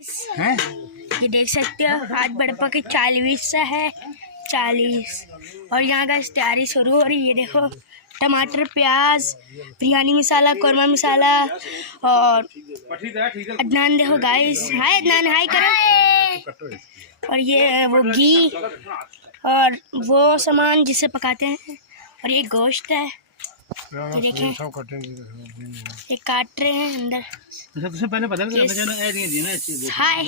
हैं ये देख सकते हो आज बड़प्पा की 40 है 40 और यहाँ का तैयारी शुरू हो रही है। देखो टमाटर प्याज बिरयानी मसाला कौरमा मसाला और अदनान देखो गाइस। हाय अदनान हाय करो। और ये वो घी और वो सामान जिसे पकाते हैं और ये गोश्त है। ये देखें ये काट रहे हैं अंदर। सबसे पहले पता हाय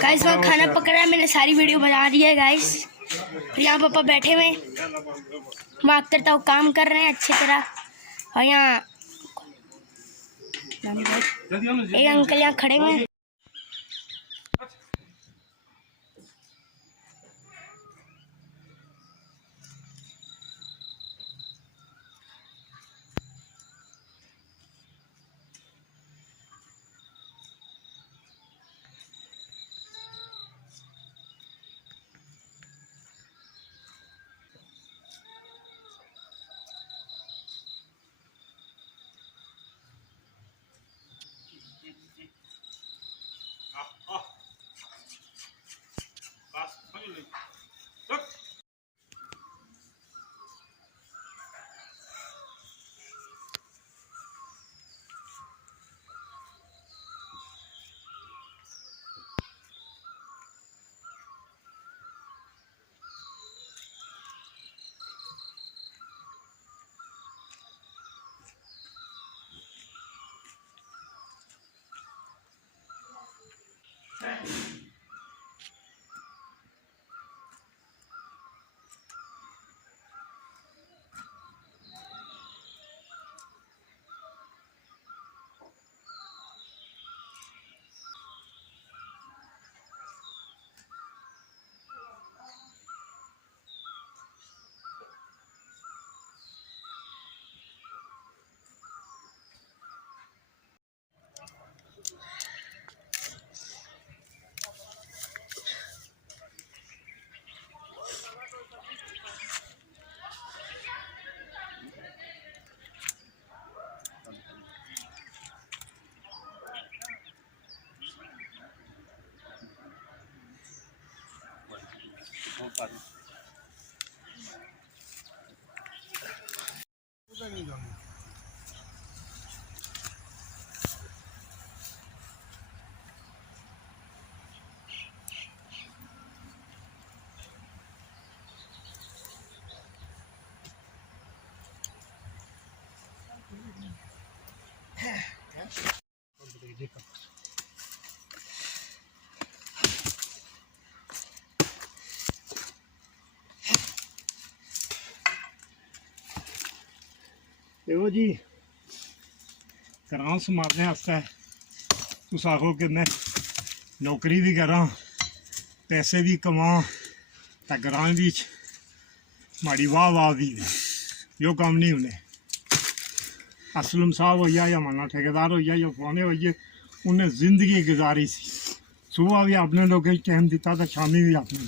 गाइस वो खाना पक रहा है। मैंने सारी वीडियो बना दी है गाइस। तो यहाँ पापा बैठे हुए माफ करता हूँ काम कर रहे हैं अच्छी तरह। और यहाँ एक अंकल यहाँ खड़े हुए हैं। देखो जी ग्रां संभालने आस्ते तुस आखो कि मैं नौकरी भी करा पैसे भी कमा तो ग्रां भी माड़ी वाह वाह भी यो काम नहीं होने। असलम साहब हो या माना ठेकेदार हो या फलाने हो गए उन्हें जिंदगी गुजारी सी। सुबह भी आपने लोगों को टाइम दिता तो शामी भी आपने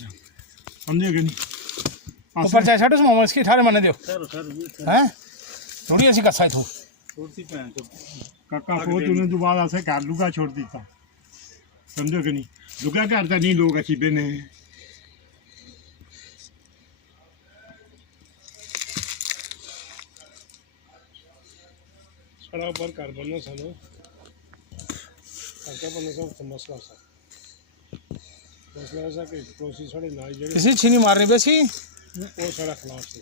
समझे कि नहीं। ऊपर चाहे छो मोमो इसकी ठारे मने दो हैं थोड़ी ऐसी कसा है तू काका को तूने दोबारा से घर लुका छोड़ दिता समझो कि नहीं। लुका करता नहीं लोग अच्छी बेने सड़ा पर कर बनना सानो करके बनना सब मसला सा मसला ऐसा कि कोशिश सड़े ना किसी छीनी मारने बेसी वो सारा खिलाफ से